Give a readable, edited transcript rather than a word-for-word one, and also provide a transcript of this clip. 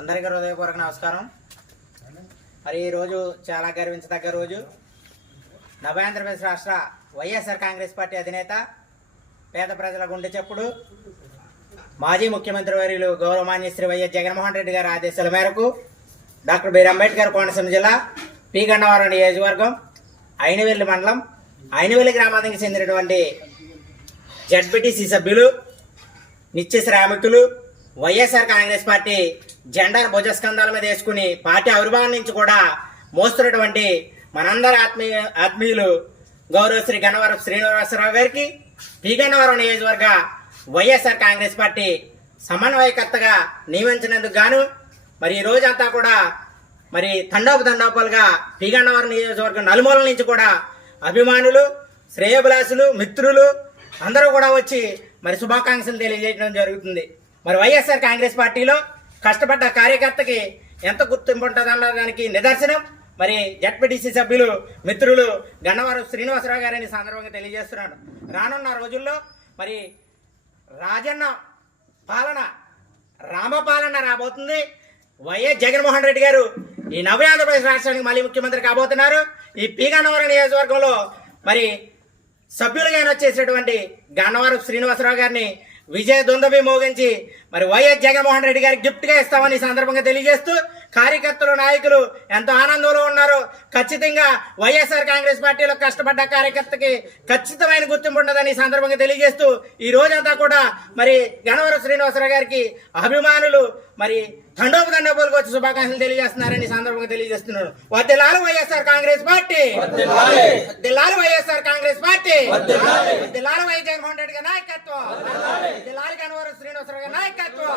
అందరికీ హృదయపూర్వక నమస్కారం. మరి ఈరోజు చాలా గర్వించదగ్గ రోజు. నవ్యాంధ్రప్రదేశ్ రాష్ట్ర వైఎస్ఆర్ కాంగ్రెస్ పార్టీ అధినేత, పేద ప్రజల గుండె చెప్పుడు, మాజీ ముఖ్యమంత్రి వర్యులు గౌరవమాన్య శ్రీ వైఎస్ జగన్మోహన్ రెడ్డి గారి ఆదేశాల మేరకు డాక్టర్ బిఆర్ అంబేద్కర్ కోనసీమ జిల్లా పి గన్నవరం నియోజకవర్గం అయినవెల్లి మండలం అయినవెల్లి గ్రామానికి చెందినటువంటి జడ్పీటీసీ సభ్యులు, నిత్య శ్రామికులు, వైఎస్ఆర్ కాంగ్రెస్ పార్టీ జెండాను భుజస్కంధాల మీద వేసుకుని పార్టీ ఆవిర్భావం నుంచి కూడా మోస్తున్నటువంటి మనందరి ఆత్మీయులు గౌరవ శ్రీ గన్నవరం శ్రీనివాసరావు గారికి పి గన్నవరం నియోజకవర్గ వైఎస్ఆర్ కాంగ్రెస్ పార్టీ సమన్వయకర్తగా నియమించినందుకు గాను మరి ఈ రోజంతా కూడా మరి తండోపలుగా పి గన్నవరం నియోజకవర్గం నలుమూలల నుంచి కూడా అభిమానులు, శ్రేయోభిలాషులు, మిత్రులు అందరూ కూడా వచ్చి మరి శుభాకాంక్షలు తెలియజేయడం జరుగుతుంది. మరి వైఎస్ఆర్ కాంగ్రెస్ పార్టీలో కష్టపడ్డ కార్యకర్తకి ఎంత గుర్తింపు ఉంటుందన్న దానికి నిదర్శనం మరి జడ్పీటీసీ సభ్యులు, మిత్రులు గన్నవరం శ్రీనివాసరావు గారిని సందర్భంగా తెలియజేస్తున్నాను. రానున్న రోజుల్లో మరి రాజన్న పాలన, రామపాలన రాబోతుంది. వైఎస్ జగన్మోహన్ రెడ్డి గారు ఈ నవ్య ఆంధ్రప్రదేశ్ రాష్ట్రానికి మళ్ళీ ముఖ్యమంత్రి కాబోతున్నారు. ఈ పి గన్నవరం నియోజకవర్గంలో మరి సభ్యులుగా వచ్చేసినటువంటి గన్నవరం శ్రీనివాసరావు గారిని విజయ దుందభి మోగించి మరి వైఎస్ జగన్మోహన్ రెడ్డి గారికి గిఫ్ట్గా ఇస్తామని సందర్భంగా తెలియజేస్తూ, కార్యకర్తలు, నాయకులు ఎంతో ఆనందంలో ఉన్నారు. ఖచ్చితంగా వైఎస్ఆర్ కాంగ్రెస్ పార్టీలో కష్టపడ్డ కార్యకర్తకి ఖచ్చితమైన గుర్తింపు ఉండదని సందర్భంగా తెలియజేస్తూ ఈ రోజంతా కూడా మరి గన్నవరం శ్రీనివాసరావు గారికి అభిమానులు మరి తండోపలుగా వచ్చి శుభాకాంక్షలు తెలియజేస్తున్నారని సందర్భంగా తెలియజేస్తున్నాను. వద్దెలాలి వైఎస్ఆర్ కాంగ్రెస్ పార్టీ, వద్దెలాలి వైఎస్ఆర్ కాంగ్రెస్ పార్టీ, వద్దెలాలి వైఎస్ జగన్మోహన్ రెడ్డి గారి నాయకత్వం, వద్దెలాలి గన్నవరం శ్రీనివాసరావు గారి నాయకత్వం.